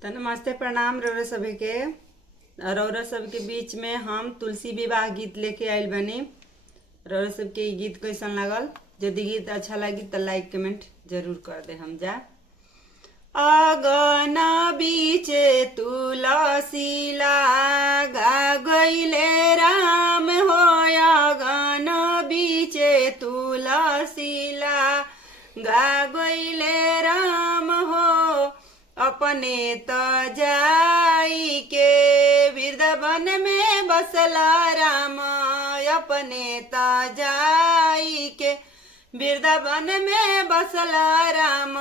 तो नमस्ते प्रणाम रौरा सभी के। रौरा सब के बीच में हम तुलसी विवाह गीत लेके आयल बनी। रौरा सब के गीत कैसन लागल? यदि गीत अच्छा लगी तो लाइक कमेंट जरूर कर दे हम जा। अगन बीचे तुलसी लागा गईले राम हो, अगन बीचे तुलसी लागा गईले राम हो। अपने तो जाई के वृंदावन में बसला राम, अपने तो जाई के वृंदावन में बसला राम।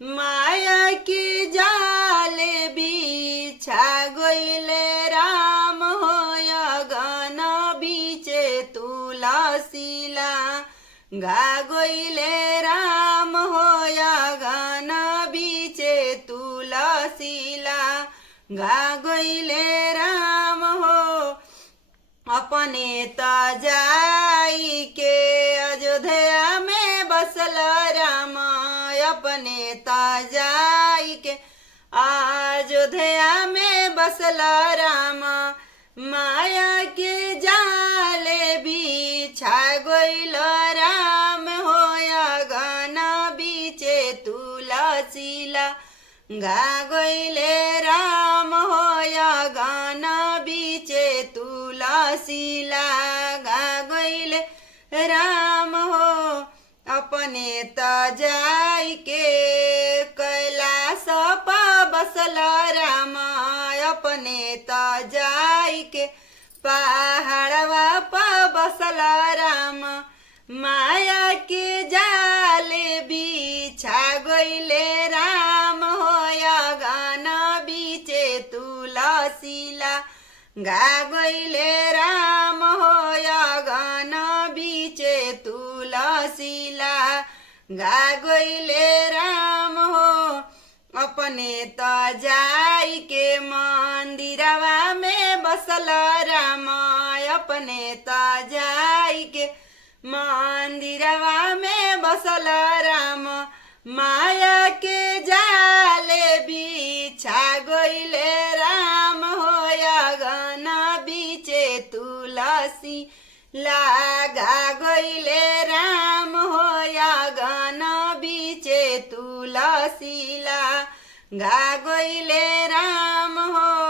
माया की जाले बिछा गईले राम हो, अगन बीचे तुलसी गा गईले राम हो, अगन बीचे तुलसी गा गईले राम हो। अपने तो जाई के अयोध्या में बसल राम, अपने तो जाई के अयोध्या में बसल राम। माया के जाले बिछा गईल राम हो, अगन बीचे तुलसी गा गईले राम हो, अगन बीचे तुलसी गा गईले राम हो। अपने तो जाई के कैलाश पर बसल राम, अपने तो जाई के पहाड़वा पर बसल राम। माया के जाले बिछा गईले राम हो, अगन बीचे तुलसी गा गईले राम हो, अगन बीचे तुलसी गा गईले राम हो। अपने तो जाई के मंदिरवा में बसल राम, अपने तो जाई के मंदिरवा में बसल राम। माया के जाले बिछा गईले राम हो, अगन बीचे तुलसी गा गईले राम हो, अगन बीचे तुलसी गा गईले राम हो।